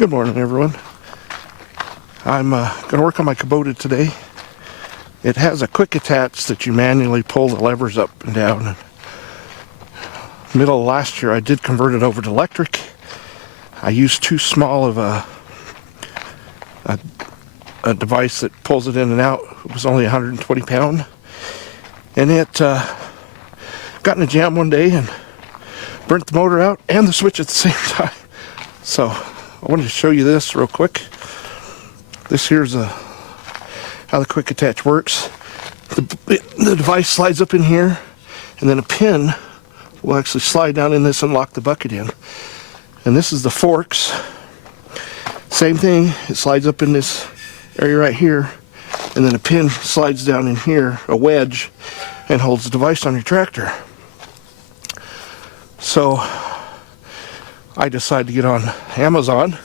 Good morning, everyone. I'm going to work on my Kubota today. It has a quick attach that you manually pull the levers up and down. Middle of last year, I did convert it over to electric. I used too small of a device that pulls it in and out. It was only 120 pound, and it got in a jam one day and burnt the motor out and the switch at the same time. So I wanted to show you this real quick. This here's how the quick attach works. The device slides up in here, and then a pin will actually slide down in this and lock the bucket in. And this is the forks. Same thing, it slides up in this area right here, and then a pin slides down in here, a wedge, and holds the device on your tractor. So I decided to get on Amazon.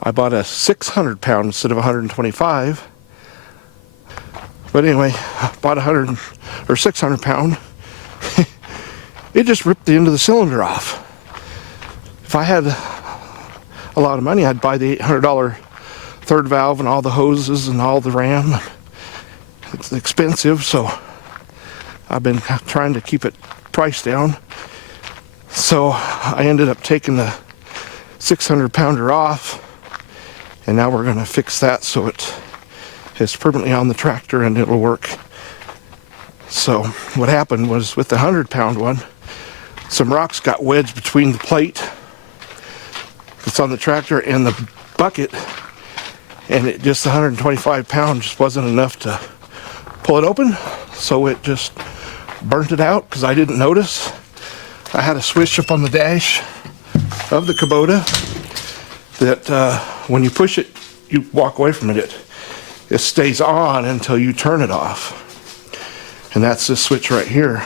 I bought a 600 pound instead of 125. But anyway, I bought 600 pound. It just ripped the end of the cylinder off. If I had a lot of money, I'd buy the $800 third valve and all the hoses and all the ram. It's expensive, so I've been trying to keep it priced down. So I ended up taking the 600 pounder off, and now we're going to fix that so it is permanently on the tractor and it'll work. So what happened was, with the 100 pound one, some rocks got wedged between the plate that's on the tractor and the bucket, and it just, the 125 pound just wasn't enough to pull it open, so it just burnt it out because I didn't notice. I had a switch up on the dash of the Kubota that when you push it, you walk away from it, it stays on until you turn it off. And that's this switch right here.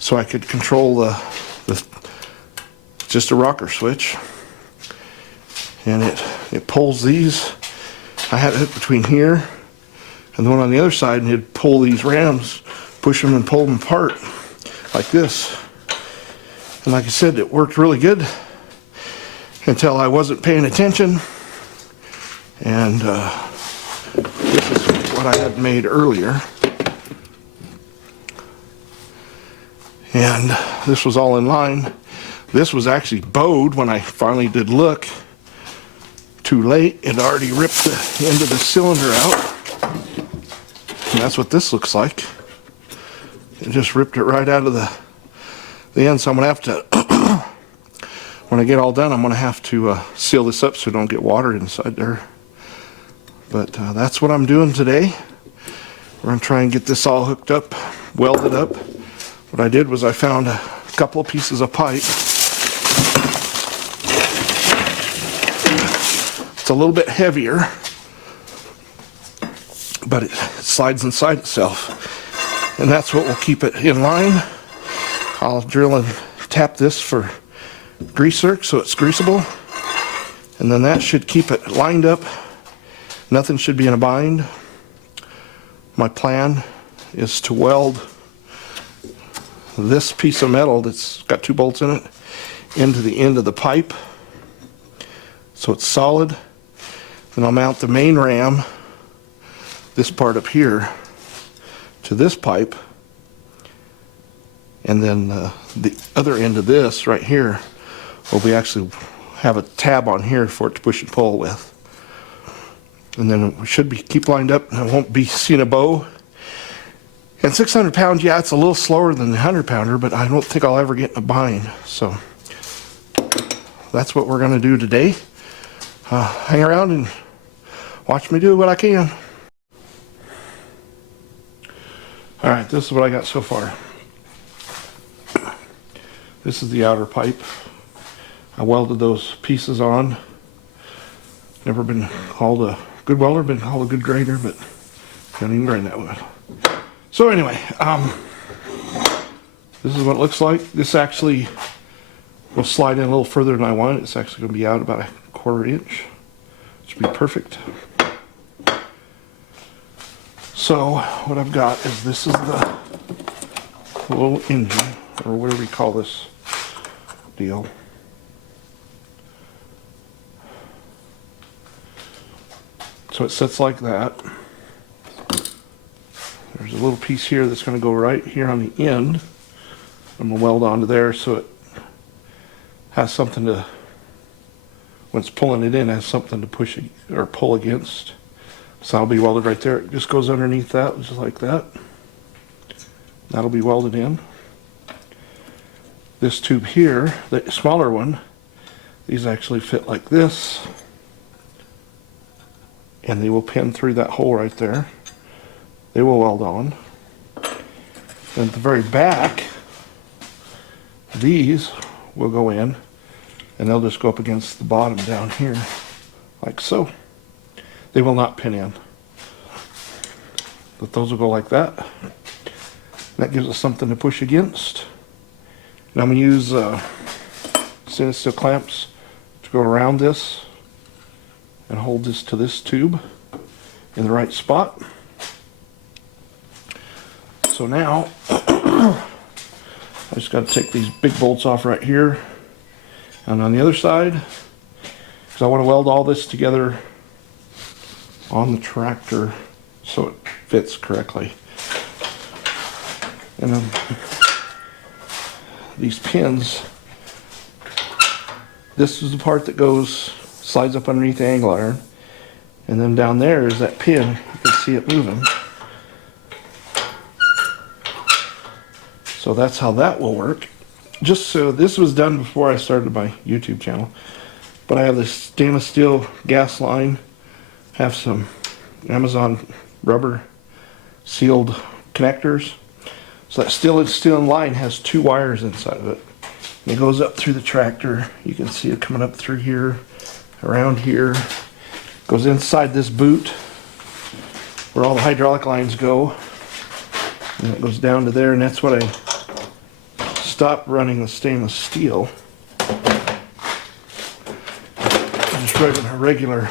So I could control the just a rocker switch. And it pulls these. I had it between here and the one on the other side, and it'd pull these rams, push them and pull them apart like this. And like I said, it worked really good until I wasn't paying attention. And this is what I had made earlier. And this was all in line. This was actually bowed when I finally did look. Too late, it already ripped the end of the cylinder out. And that's what this looks like. It just ripped it right out of the end. So I'm going to have to, when I get all done, I'm going to have to seal this up so I don't get water inside there. But that's what I'm doing today. We're going to try and get this all hooked up, welded up. What I did was I found a couple of pieces of pipe. It's a little bit heavier, but it slides inside itself. And that's what will keep it in line. I'll drill and tap this for grease zerk so it's greasable. And then that should keep it lined up. Nothing should be in a bind. My plan is to weld this piece of metal that's got 2 bolts in it into the end of the pipe so it's solid. Then I'll mount the main ram, this part up here, to this pipe, and then the other end of this right here will be actually have a tab on here for it to push and pull with. And then it should be keep lined up, and it won't be seeing a bow. And 600 pounds, yeah, it's a little slower than the 100 pounder, but I don't think I'll ever get in a bind. So that's what we're going to do today. Hang around and watch me do what I can. All right, this is what I got so far. This is the outer pipe. I welded those pieces on. Never been called a good welder, been called a good grinder, but can't even grind that well. So anyway, this is what it looks like. This actually will slide in a little further than I want it. It's actually going to be out about 1/4 inch. Should be perfect. So what I've got is, this is the little engine, or whatever you call this deal. So it sits like that. There's a little piece here that's going to go right here on the end. I'm going to weld onto there so it has something to, when it's pulling it in, has something to push or pull against. So that'll be welded right there. It just goes underneath that, just like that. That'll be welded in. This tube here, the smaller one, these actually fit like this. And they will pin through that hole right there. They will weld on. And at the very back, these will go in and they'll just go up against the bottom down here, like so. They will not pin in. But those will go like that. That gives us something to push against. And I'm going to use stainless steel clamps to go around this and hold this to this tube in the right spot. So now, I just got to take these big bolts off right here and on the other side, because I want to weld all this together on the tractor so it fits correctly. And then these pins, this is the part that goes, slides up underneath the angle iron, and then down there is that pin. You can see it moving. So that's how that will work. Just so, this was done before I started my YouTube channel, but I have this stainless steel gas line, have some Amazon rubber sealed connectors. So that steel line has 2 wires inside of it. And it goes up through the tractor. You can see it coming up through here, around here. Goes inside this boot where all the hydraulic lines go. And it goes down to there, and that's what I stopped running the stainless steel. I'm just running a regular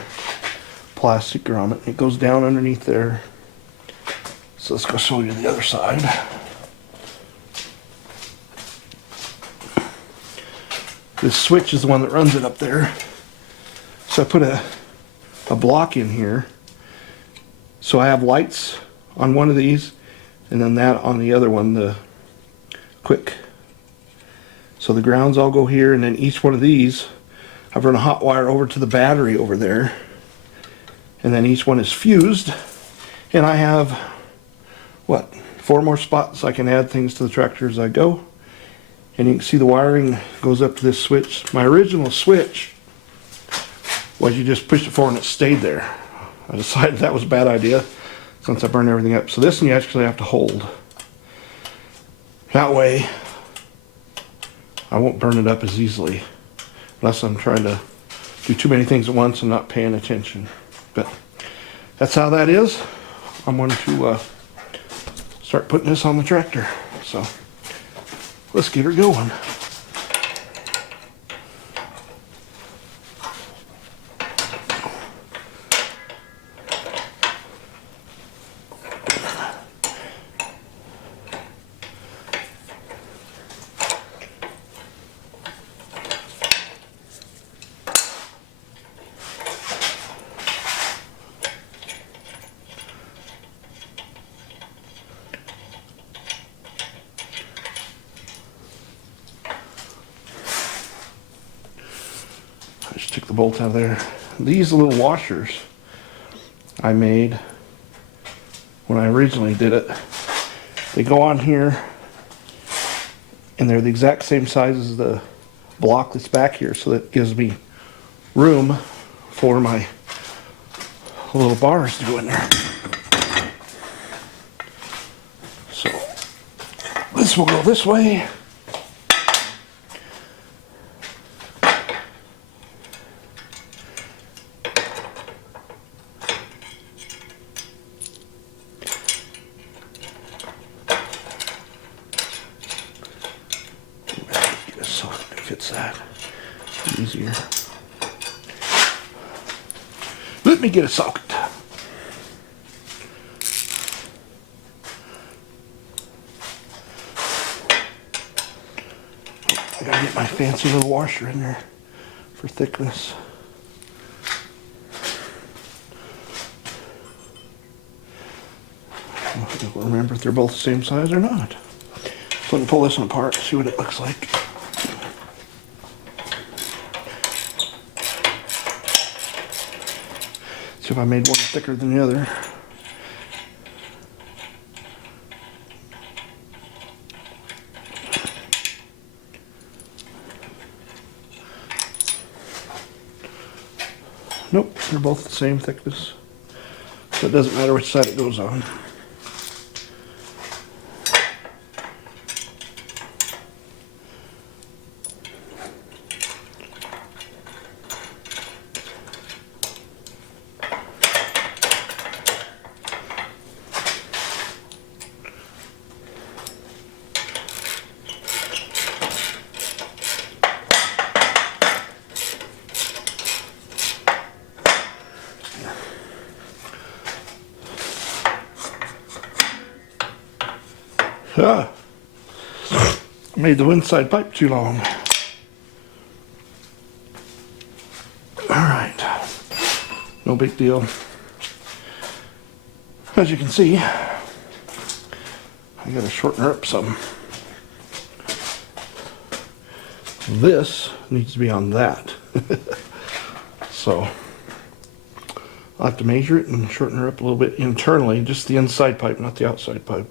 plastic grommet. It goes down underneath there. So let's go show you the other side. This switch is the one that runs it up there. So I put a block in here. So I have lights on one of these, and then that on the other one, the quick. So the grounds all go here, and then each one of these, I've run a hot wire over to the battery over there. And then each one is fused. And I have, what, 4 more spots I can add things to the tractor as I go. And you can see the wiring goes up to this switch. My original switch was you just pushed it forward and it stayed there. I decided that was a bad idea since I burned everything up. So this one you actually have to hold. That way I won't burn it up as easily unless I'm trying to do too many things at once and not paying attention. But that's how that is. I'm going to start putting this on the tractor. So let's get her going. Just took the bolt out of there. These little washers I made when I originally did it. They go on here and they're the exact same size as the block that's back here, so that gives me room for my little bars to go in there. So this will go this way. So it fits that easier. Let me get a socket. I gotta get my fancy little washer in there for thickness. I don't remember if they're both the same size or not. So let me pull this one apart, see what it looks like. See if I made one thicker than the other. Nope, they're both the same thickness. So it doesn't matter which side it goes on. Ah, made the inside pipe too long. Alright, no big deal. As you can see, I gotta shorten her up some. This needs to be on that. So I'll have to measure it and shorten her up a little bit internally, just the inside pipe, not the outside pipe.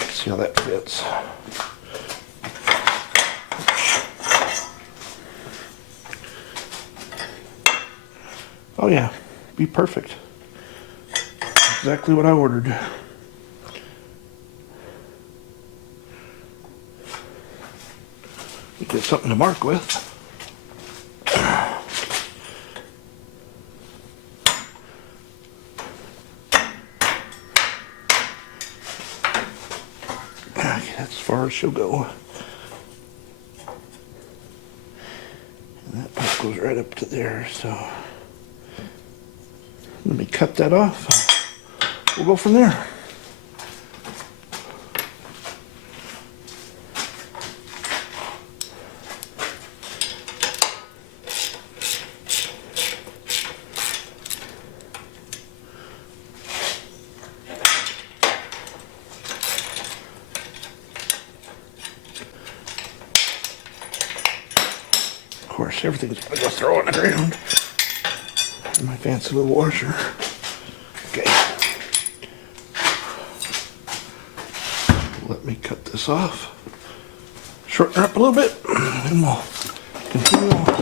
See how that fits. Oh yeah, be perfect. Exactly what I ordered. Get something to mark with. Okay, that's as far as she'll go. And that pipe goes right up to there, so let me cut that off. We'll go from there. Of course, everything's gonna go throw on the ground. My fancy little washer. Okay. Let me cut this off. Shorten her up a little bit, and we'll continue on.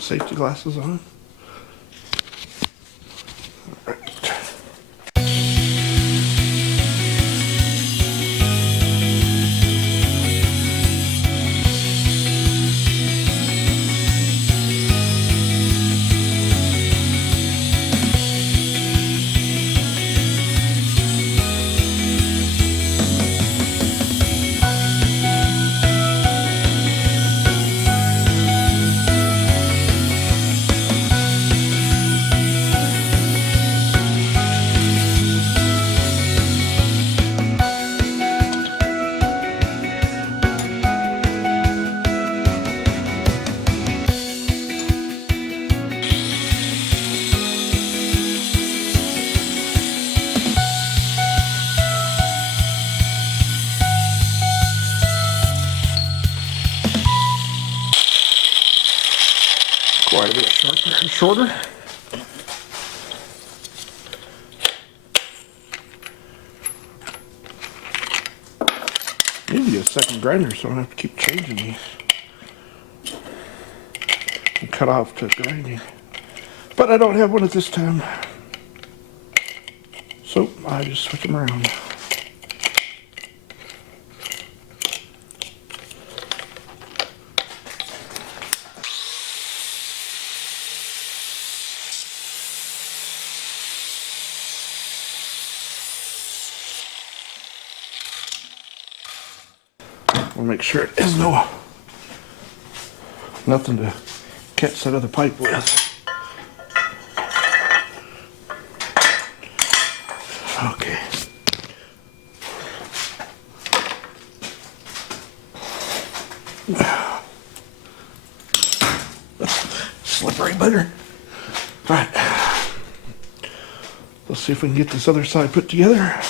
Safety glasses on. All right. Quite a bit sharper and shorter. Maybe a second grinder so I don't have to keep changing these. And cut off to grinding. But I don't have one at this time. So I just switch them around. We'll make sure it has nothing to catch that other pipe with. Okay. Slippery butter. All right. Let's see if we can get this other side put together.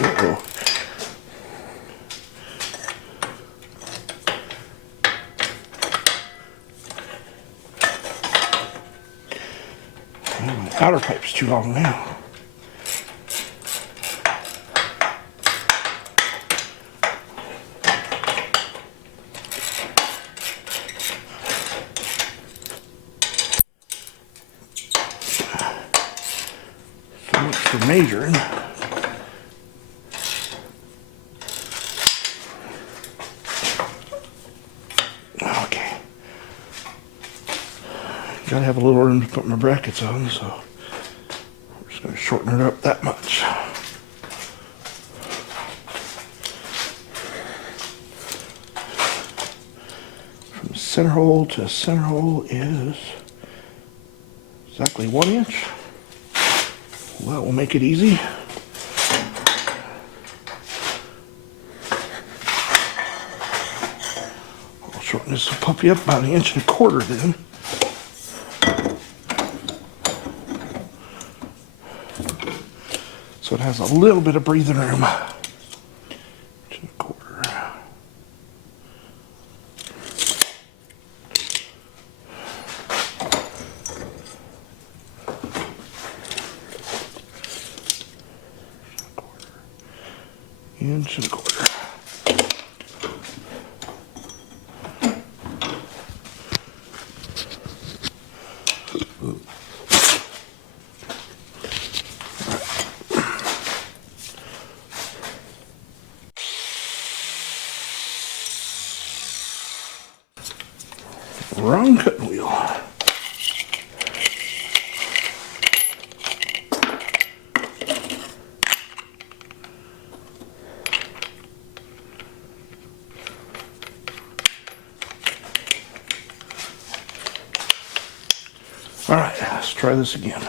Uh-oh. Well, my outer pipe's too long now. So much for measuring. Okay. Gotta have a little room to put my brackets on, so we're just gonna shorten it up that much. From center hole to center hole is exactly 1 inch. Well, that will make it easy. I'll shorten this puppy up about 1.25 inches then. So it has a little bit of breathing room. 1.25 inches. Inch and a quarter. Wrong cutting wheel. All right, let's try this again.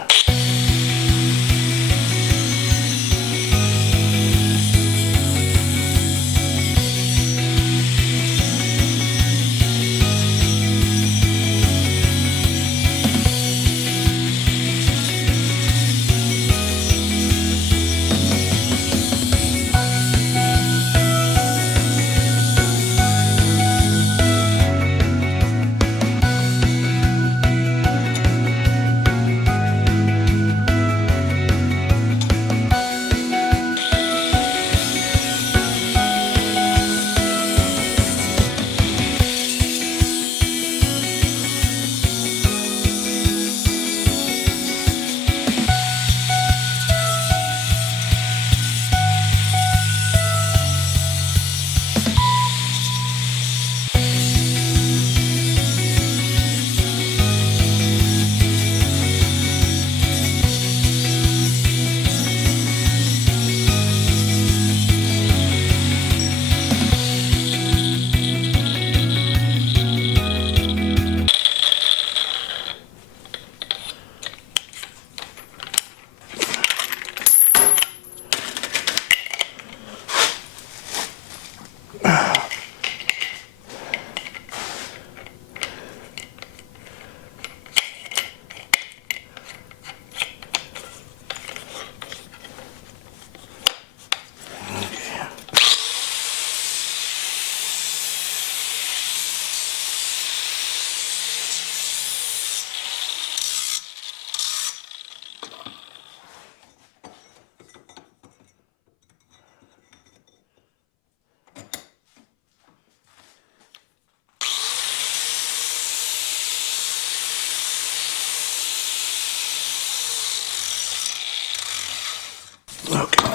Okay.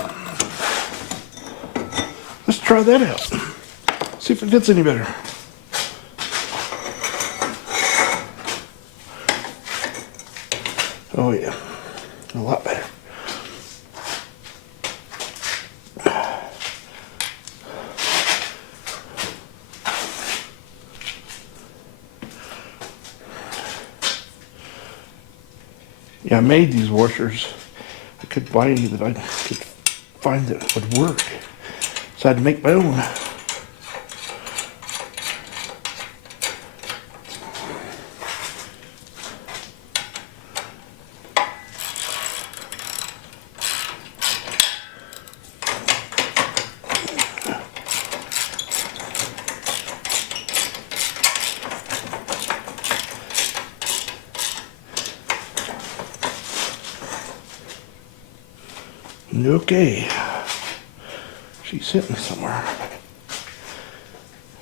Let's try that out. See if it gets any better. Oh yeah, a lot better. Yeah, I made these washers. I couldn't buy any that I could find that would work. So I had to make my own. Okay, she's sitting somewhere.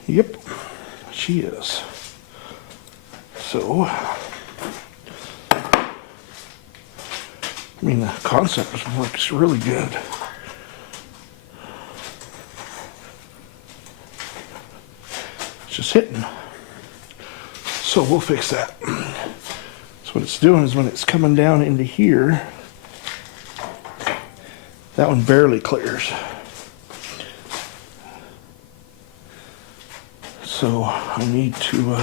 Yep, she is. So, I mean, the concept works really good. It's just hitting. So we'll fix that. So what it's doing is when it's coming down into here, that one barely clears. So I need to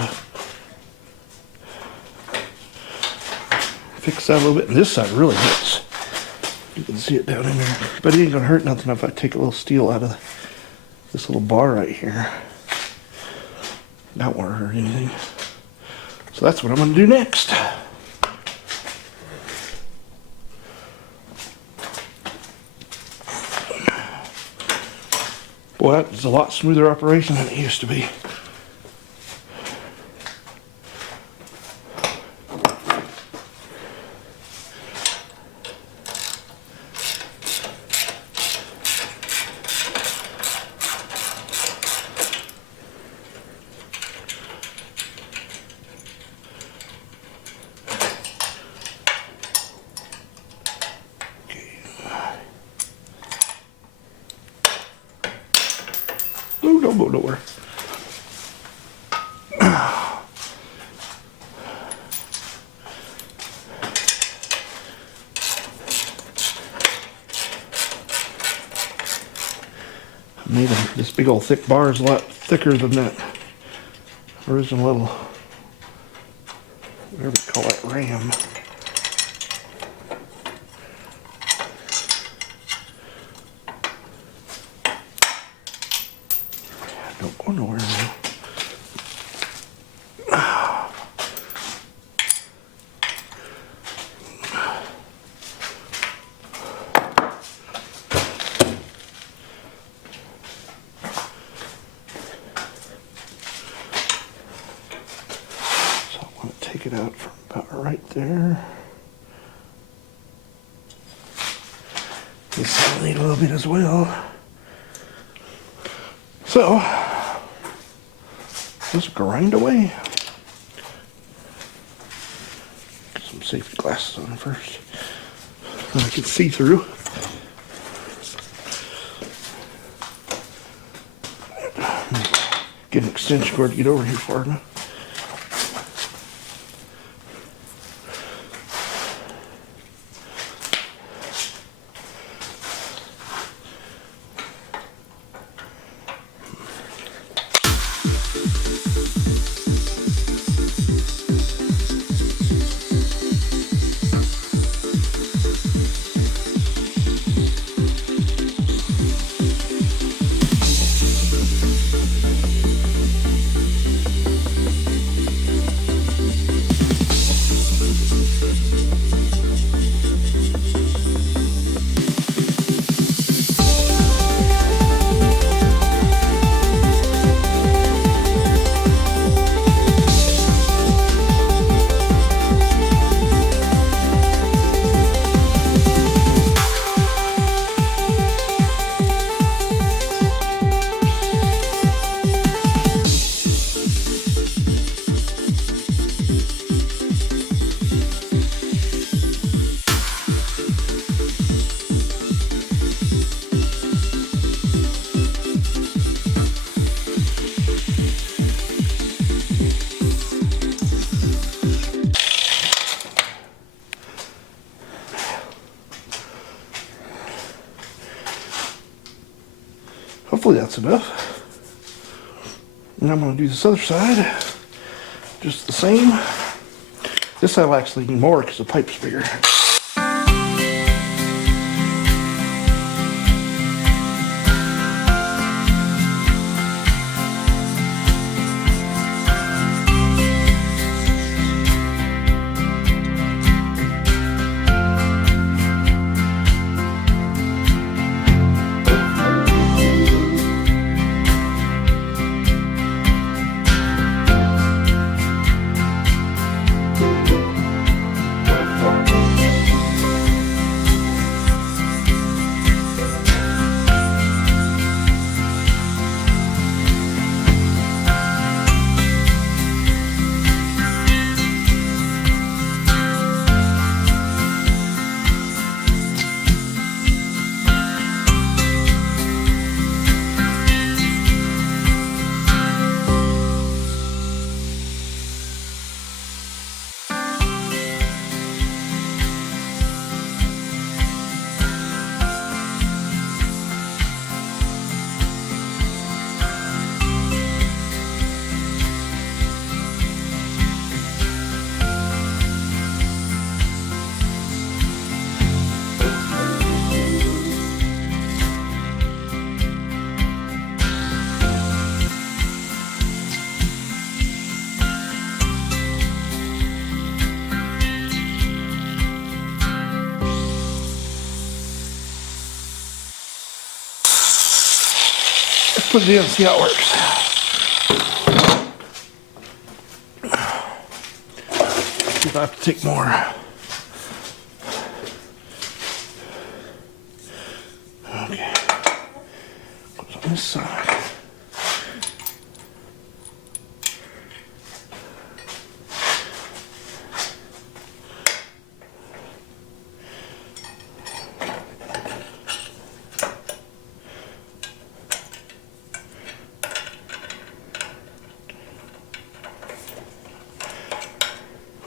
fix that a little bit. And this side really hurts. You can see it down in there. But it ain't gonna hurt nothing if I take a little steel out of this little bar right here. That won't hurt anything. So that's what I'm gonna do next. Boy, that's a lot smoother operation than it used to be. Ooh, don't go nowhere. I made this big old thick bar is a lot thicker than that original little, whatever you call that, ram. Don't go nowhere now. So I want to take it out from about right there. This will need a little bit as well. So, just grind away. Get some safety glasses on first, so I can see through. Get an extension cord to get over here far enough. that's enough. And I'm going to do this other side just the same. This side will actually need more because the pipe's bigger. Let's put it in and see how it works. See if I have to take more. Okay. Goes on this side.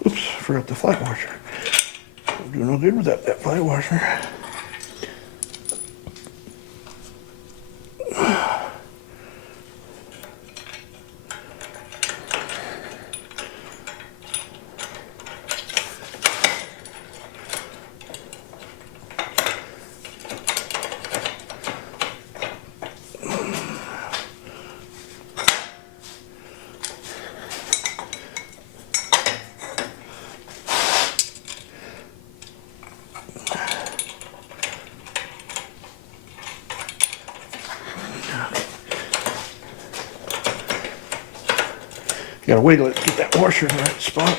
Oops, forgot the fly washer. I'm doing no good without that fly washer. You gotta wiggle it to get that washer in the right spot.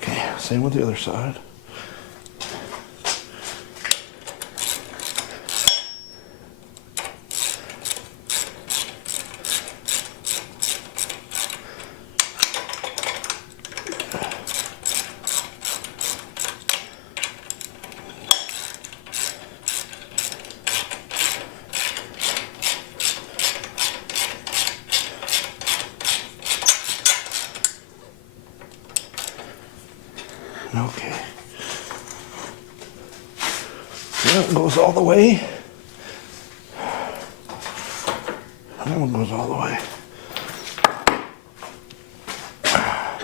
Okay, same with the other side. Okay. That one goes all the way. That one goes all the way.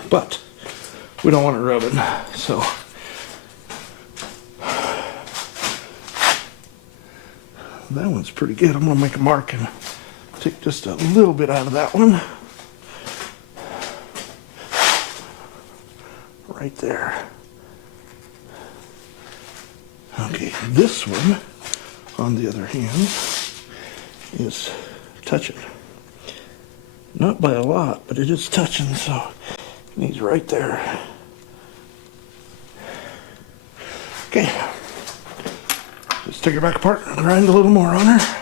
But we don't want it rubbing, so that one's pretty good. I'm gonna make a mark and take just a little bit out of that one. Right there. Okay, this one, on the other hand, is touching. Not by a lot, but it is touching, so he's right there. Okay, let's take her back apart and grind a little more on her.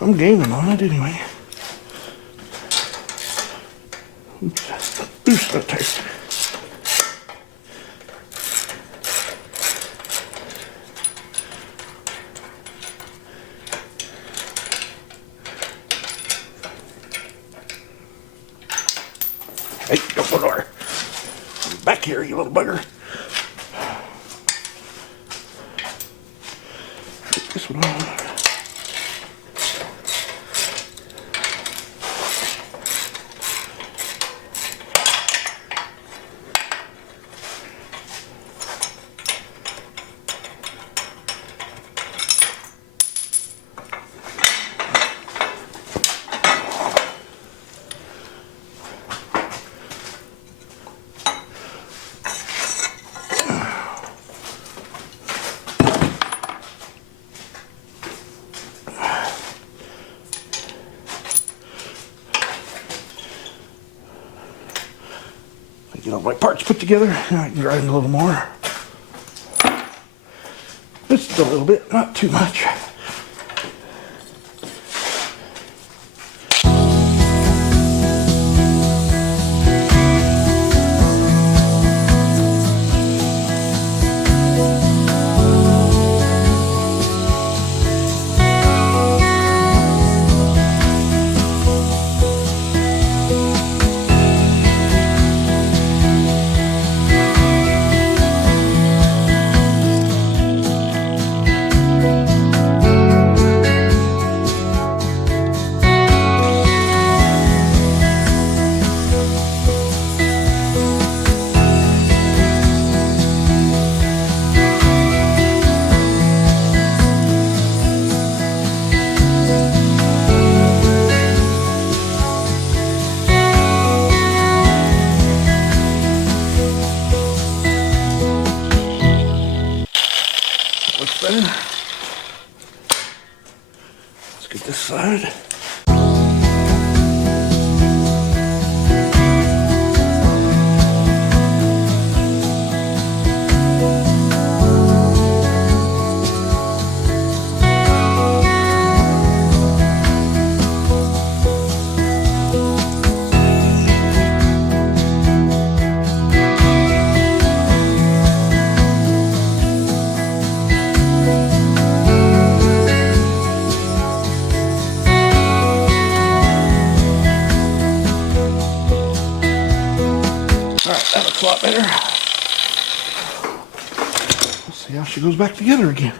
I'm gaining on it anyway. Oops. Oops, not tight. Hey, don't go nowhere. Back here, you little bugger. Put this one on. Get all my parts put together. Now I can grind a little more. Just a little bit, not too much. Looks better. Let's get this side. That looks a lot better. Let's see how she goes back together again.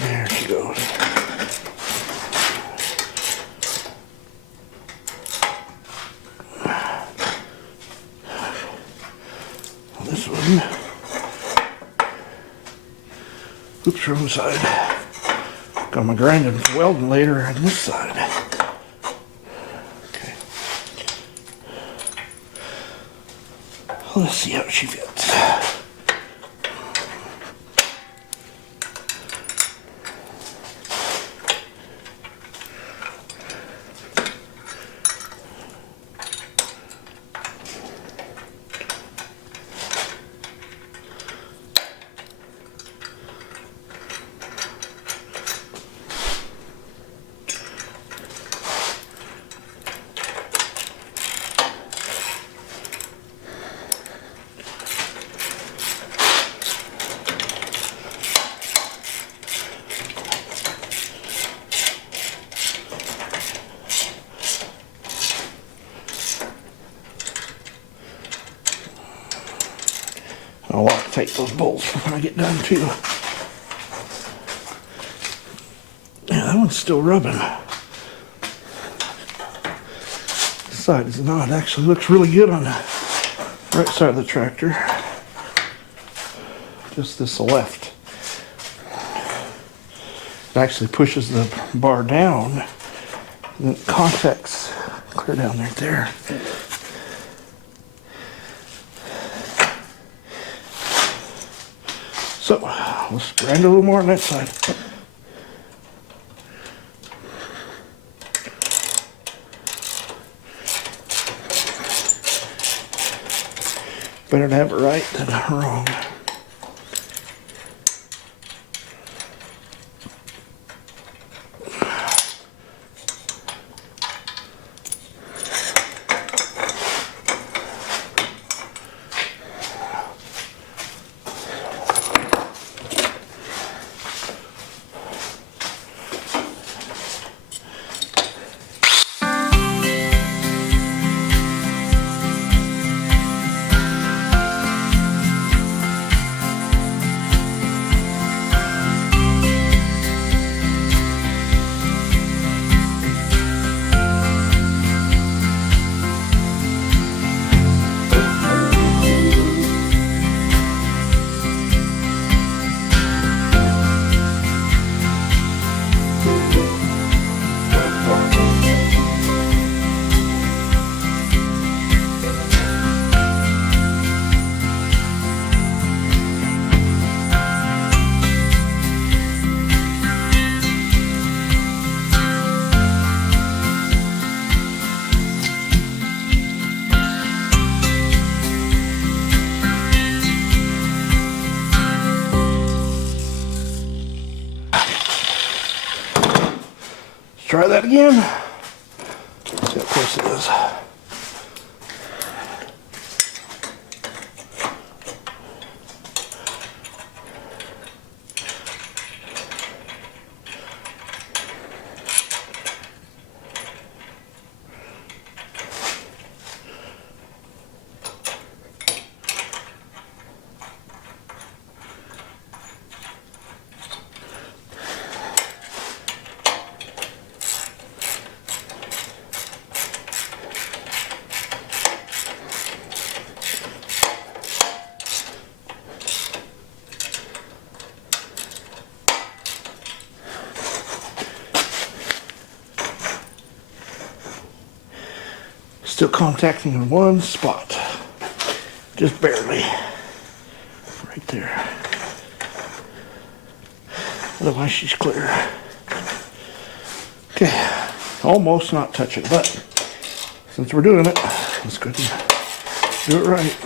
There she goes. This one. Oops, wrong side. Got my grinding for welding later on this side. Okay. Let's see how she fits. I'll want to take those bolts when I get done too. Yeah, that one's still rubbing. This side is not. It actually looks really good on the right side of the tractor. Just this left. It actually pushes the bar down, and then contacts clear down right there. So let's grind a little more on that side. Better to have it right than wrong. Try that again. See how close it is. Still contacting in one spot, just barely, right there. Otherwise she's clear. Okay, almost not touching, but since we're doing it, let's go ahead and do it right.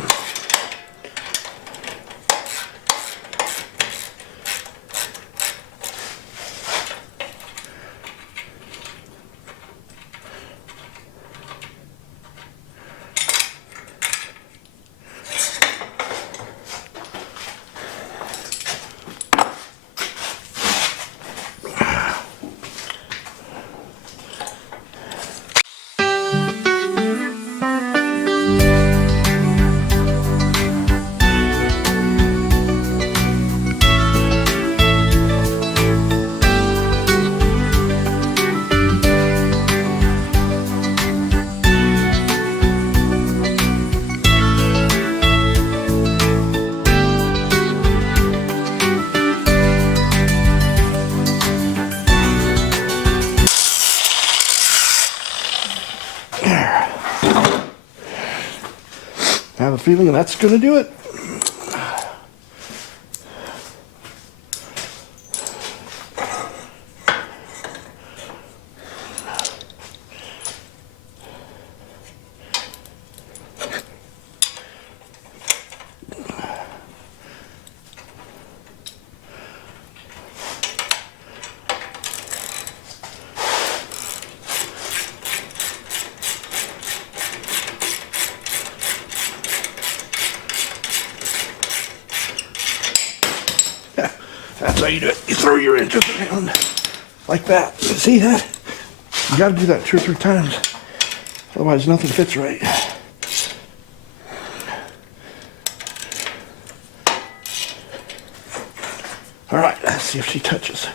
I have a feeling that's going to do it. That's how you do it. You throw your wrenches around like that. See that? You got to do that 2 or 3 times. Otherwise, nothing fits right. All right, let's see if she touches.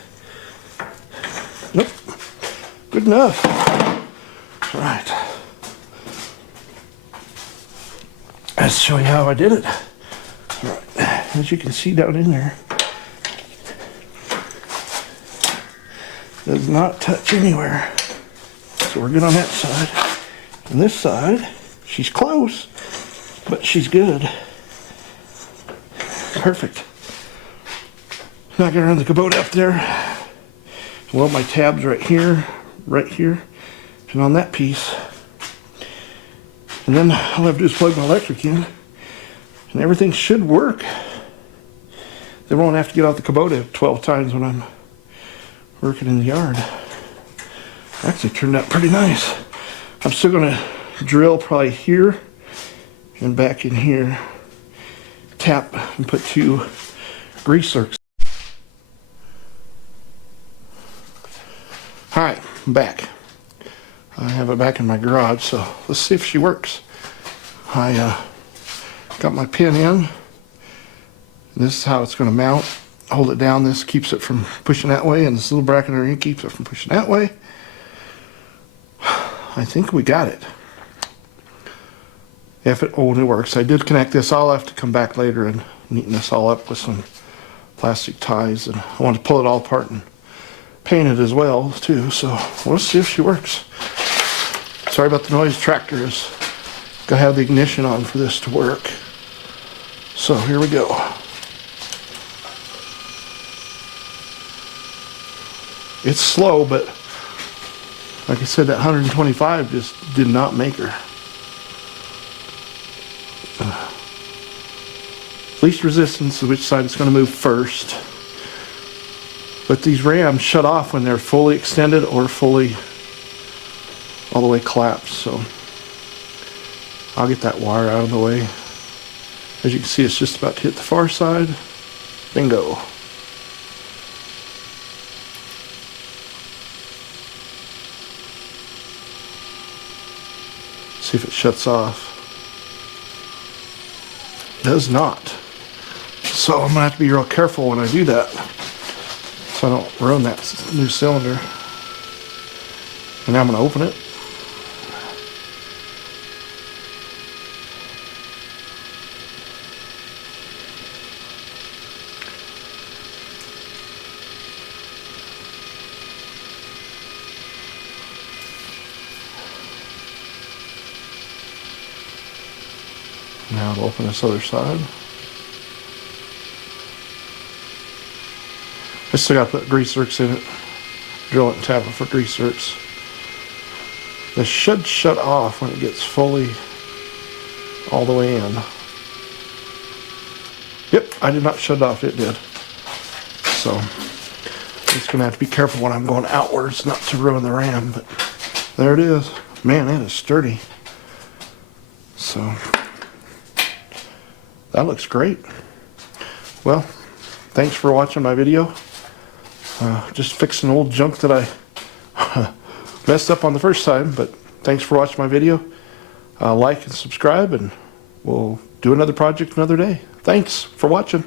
Nope. Good enough. All right. Let's show you how I did it. All right. As you can see down in there, does not touch anywhere. So we're good on that side. And this side, she's close, but she's good. Perfect. Now I gotta run the Kubota up there. Well, my tab's right here, and on that piece. And then all I have to do is plug my electric in, and everything should work. They won't have to get out the Kubota 12 times when I'm working in the yard. Actually turned out pretty nice. I'm still gonna drill probably here and back in here, tap and put 2 grease zerks. All right, I'm back. I have it back in my garage, so let's see if she works. I got my pin in. This is how it's going to mount. Hold it down. This keeps it from pushing that way, and this little bracket right here keeps it from pushing that way. I think we got it. If it only works. I did connect this. I'll have to come back later and neaten this all up with some plastic ties, and I want to pull it all apart and paint it as well too. So let's see if she works. Sorry about the noise. Tractor is gotta have the ignition on for this to work. So here we go. It's slow, but like I said, that 125 just did not make her. Least resistance is which side it's going to move first. But these rams shut off when they're fully extended or fully all the way collapsed. So I'll get that wire out of the way. As you can see, it's just about to hit the far side. Bingo. See if it shuts off. It does not. So I'm gonna have to be real careful when I do that, so I don't ruin that new cylinder. And now I'm gonna open it. Now I'll open this other side. I still got to put grease zerks in it. Drill it and tap it for grease zerks. This should shut off when it gets fully all the way in. Yep, I did not shut it off, it did. So I'm just gonna have to be careful when I'm going outwards not to ruin the ram, but there it is. Man, that is sturdy. So that looks great. Well, thanks for watching my video. Just fixing old junk that I messed up on the first time, but thanks for watching my video. Like and subscribe, and we'll do another project another day. Thanks for watching.